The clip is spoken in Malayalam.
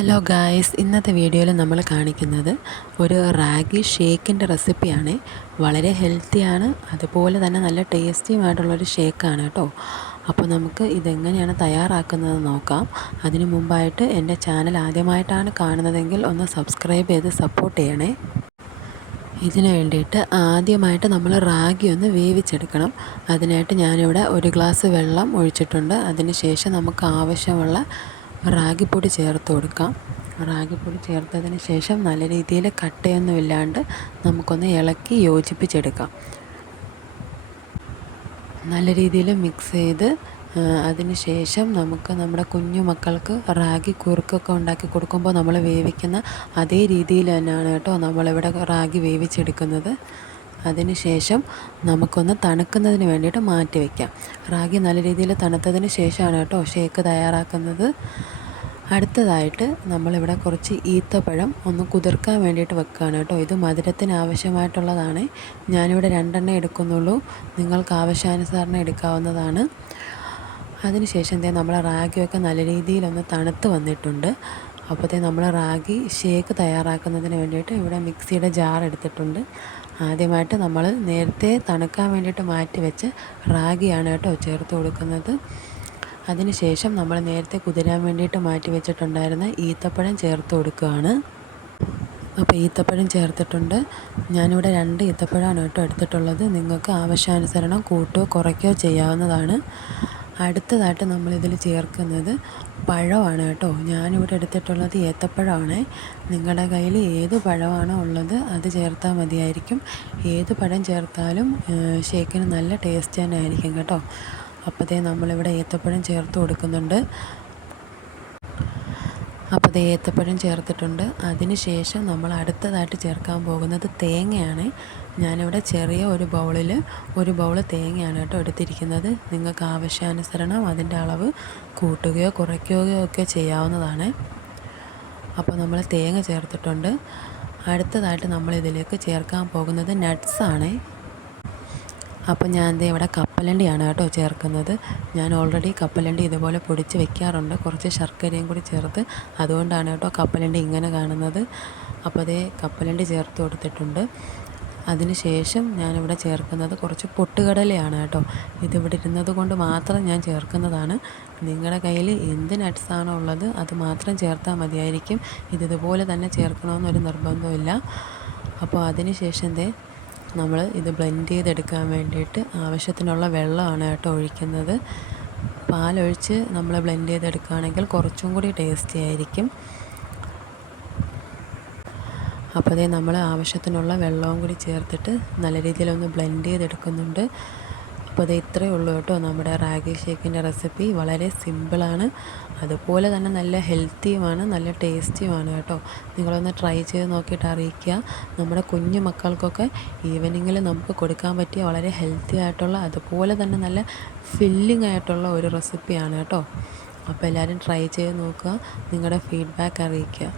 ഹലോ ഗായ്സ്, ഇന്നത്തെ വീഡിയോയിൽ നമ്മൾ കാണിക്കുന്നത് ഒരു റാഗി ഷേക്കിൻ്റെ റെസിപ്പിയാണ്. വളരെ ഹെൽത്തിയാണ്, അതുപോലെ തന്നെ നല്ല ടേസ്റ്റിയുമായിട്ടുള്ളൊരു ഷേക്കാണ് കേട്ടോ. അപ്പോൾ നമുക്ക് ഇതെങ്ങനെയാണ് തയ്യാറാക്കുന്നത് നോക്കാം. അതിനു മുമ്പായിട്ട് എൻ്റെ ചാനൽ ആദ്യമായിട്ടാണ് കാണുന്നതെങ്കിൽ ഒന്ന് സബ്സ്ക്രൈബ് ചെയ്ത് സപ്പോർട്ട് ചെയ്യണേ. ഇതിന് വേണ്ടിയിട്ട് ആദ്യമായിട്ട് നമ്മൾ റാഗി ഒന്ന് വേവിച്ചെടുക്കണം. അതിനായിട്ട് ഞാനിവിടെ ഒരു ഗ്ലാസ് വെള്ളം ഒഴിച്ചിട്ടുണ്ട്. അതിന് ശേഷം നമുക്ക് ആവശ്യമുള്ള റാഗിപ്പൊടി ചേർത്ത് കൊടുക്കാം. റാഗിപ്പൊടി ചേർത്തതിന് ശേഷം നല്ല രീതിയിൽ കട്ടയൊന്നുമില്ലാണ്ട് നമുക്കൊന്ന് ഇളക്കി യോജിപ്പിച്ചെടുക്കാം. നല്ല രീതിയിൽ മിക്സ് ചെയ്ത് അതിന് ശേഷം നമുക്ക് നമ്മുടെ കുഞ്ഞു മക്കൾക്ക് റാഗി കുറുക്കൊക്കെ ഉണ്ടാക്കി കൊടുക്കുമ്പോൾ നമ്മൾ വേവിക്കുന്ന അതേ രീതിയിൽ തന്നെയാണ് കേട്ടോ നമ്മളിവിടെ റാഗി വേവിച്ചെടുക്കുന്നത്. അതിന് ശേഷം നമുക്കൊന്ന് തണുക്കുന്നതിന് വേണ്ടിയിട്ട് മാറ്റി വയ്ക്കാം. റാഗി നല്ല രീതിയിൽ തണുത്തതിന് ശേഷമാണ് കേട്ടോ ഷേക്ക് തയ്യാറാക്കുന്നത്. അടുത്തതായിട്ട് നമ്മളിവിടെ കുറച്ച് ഈത്തപ്പഴം ഒന്ന് കുതിർക്കാൻ വേണ്ടിയിട്ട് വെക്കുകയാണ് കേട്ടോ. ഇത് മധുരത്തിന് ആവശ്യമായിട്ടുള്ളതാണ്. ഞാനിവിടെ 2 എടുക്കുന്നുള്ളൂ, നിങ്ങൾക്ക് ആവശ്യാനുസരണം എടുക്കാവുന്നതാണ്. അതിനുശേഷം നമ്മൾ റാഗിയൊക്കെ നല്ല രീതിയിലൊന്ന് തണുത്ത് വന്നിട്ടുണ്ട്. അപ്പോഴത്തേ നമ്മൾ റാഗി ഷേക്ക് തയ്യാറാക്കുന്നതിന് വേണ്ടിയിട്ട് ഇവിടെ മിക്സിയുടെ ജാർ എടുത്തിട്ടുണ്ട്. ആദ്യമായിട്ട് നമ്മൾ നേരത്തെ തണുക്കാൻ വേണ്ടിയിട്ട് മാറ്റി വെച്ച് റാഗിയാണ് കേട്ടോ ചേർത്ത് കൊടുക്കുന്നത്. അതിനുശേഷം നമ്മൾ നേരത്തെ കുതിരാൻ വേണ്ടിയിട്ട് മാറ്റി വെച്ചിട്ടുണ്ടായിരുന്ന ഈത്തപ്പഴം ചേർത്ത് കൊടുക്കുകയാണ്. അപ്പോൾ ഈത്തപ്പഴം ചേർത്തിട്ടുണ്ട്. ഞാനിവിടെ 2 ഈത്തപ്പഴമാണ് കേട്ടോ എടുത്തിട്ടുള്ളത്. നിങ്ങൾക്ക് ആവശ്യാനുസരണം കൂട്ടുകയോ കുറയ്ക്കുകയോ ചെയ്യാവുന്നതാണ്. അടുത്തതായിട്ട് നമ്മളിതിൽ ചേർക്കുന്നത് പഴമാണ് കേട്ടോ. ഞാനിവിടെ എടുത്തിട്ടുള്ളത് ഏത്തപ്പഴമാണ്. നിങ്ങളുടെ കയ്യിൽ ഏത് പഴമാണോ ഉള്ളത് അത് ചേർത്താൽ മതിയായിരിക്കും. ഏത് പഴം ചേർത്താലും ഷേക്കിന് നല്ല ടേസ്റ്റ് തന്നെ ആയിരിക്കും കേട്ടോ. അപ്പോഴത്തേ നമ്മളിവിടെ ഏത്തപ്പഴം ചേർത്ത് കൊടുക്കുന്നുണ്ട്. അപ്പോൾ ഏത്തപ്പഴം ചേർത്തിട്ടുണ്ട്. അതിന് ശേഷം നമ്മൾ അടുത്തതായിട്ട് ചേർക്കാൻ പോകുന്നത് തേങ്ങയാണ്. ഞാനിവിടെ ചെറിയ ഒരു ബൗളിൽ 1 ബൗൾ തേങ്ങയാണ് കേട്ടോ എടുത്തിരിക്കുന്നത്. നിങ്ങൾക്ക് ആവശ്യാനുസരണം അതിൻ്റെ അളവ് കൂട്ടുകയോ കുറയ്ക്കുകയോ ഒക്കെ ചെയ്യാവുന്നതാണ്. അപ്പോൾ നമ്മൾ തേങ്ങ ചേർത്തിട്ടുണ്ട്. അടുത്തതായിട്ട് നമ്മളിതിലേക്ക് ചേർക്കാൻ പോകുന്നത് നട്ട്സാണ്. അപ്പോൾ ഞാൻ ഇവിടെ കപ്പലണ്ടിയാണ് കേട്ടോ ചേർക്കുന്നത്. ഞാൻ ഓൾറെഡി കപ്പലണ്ടി ഇതുപോലെ പൊടിച്ച് വെക്കാറുണ്ട്, കുറച്ച് ശർക്കരയും കൂടി ചേർത്ത്. അതുകൊണ്ടാണ് കേട്ടോ കപ്പലണ്ടി ഇങ്ങനെ കാണുന്നത്. അപ്പോൾ കപ്പലണ്ടി ചേർത്ത് കൊടുത്തിട്ടുണ്ട്. അതിന് ശേഷം ഞാനിവിടെ ചേർക്കുന്നത് കുറച്ച് പൊട്ടുകടലയാണ് കേട്ടോ. ഇതിവിടെ ഇരുന്നത് കൊണ്ട് മാത്രം ഞാൻ ചേർക്കുന്നതാണ്. നിങ്ങളുടെ കയ്യിൽ എന്ത് നട്ട്സാണോ ഉള്ളത് അത് മാത്രം ചേർത്താൽ മതിയായിരിക്കും. ഇതുപോലെ തന്നെ ചേർക്കണമെന്നൊരു നിർബന്ധമില്ല. അപ്പോൾ അതിന് ശേഷം നമ്മൾ ഇത് ബ്ലെൻഡ് ചെയ്തെടുക്കാൻ വേണ്ടിയിട്ട് ആവശ്യത്തിനുള്ള വെള്ളമാണ് കേട്ടോ ഒഴിക്കുന്നത്. പാലൊഴിച്ച് നമ്മൾ ബ്ലെൻഡ് ചെയ്തെടുക്കുകയാണെങ്കിൽ കുറച്ചും കൂടി ടേസ്റ്റി ആയിരിക്കും. അപ്പോൾ നമ്മൾ ആവശ്യത്തിനുള്ള വെള്ളവും കൂടി ചേർത്തിട്ട് നല്ല രീതിയിലൊന്ന് ബ്ലെൻഡ് ചെയ്തെടുക്കുന്നുണ്ട്. അപ്പോൾ ഇത്രയേ ഉള്ളൂ കേട്ടോ നമ്മുടെ റാഗി ഷേക്കിൻ്റെ റെസിപ്പി. വളരെ സിമ്പിളാണ്, അതുപോലെ തന്നെ നല്ല ഹെൽത്തിയുമാണ്, നല്ല ടേസ്റ്റിയുമാണ് കേട്ടോ. നിങ്ങളൊന്ന് ട്രൈ ചെയ്ത് നോക്കിയിട്ട് അറിയിക്കുക. നമ്മുടെ കുഞ്ഞു മക്കൾക്കൊക്കെ ഈവനിങ്ങിൽ നമുക്ക് കൊടുക്കാൻ പറ്റിയ വളരെ ഹെൽത്തി ആയിട്ടുള്ള, അതുപോലെ തന്നെ നല്ല ഫില്ലിംഗ് ആയിട്ടുള്ള ഒരു റെസിപ്പിയാണ് കേട്ടോ. അപ്പോൾ എല്ലാവരും ട്രൈ ചെയ്ത് നോക്കുക, നിങ്ങളുടെ ഫീഡ്ബാക്ക് അറിയിക്കുക.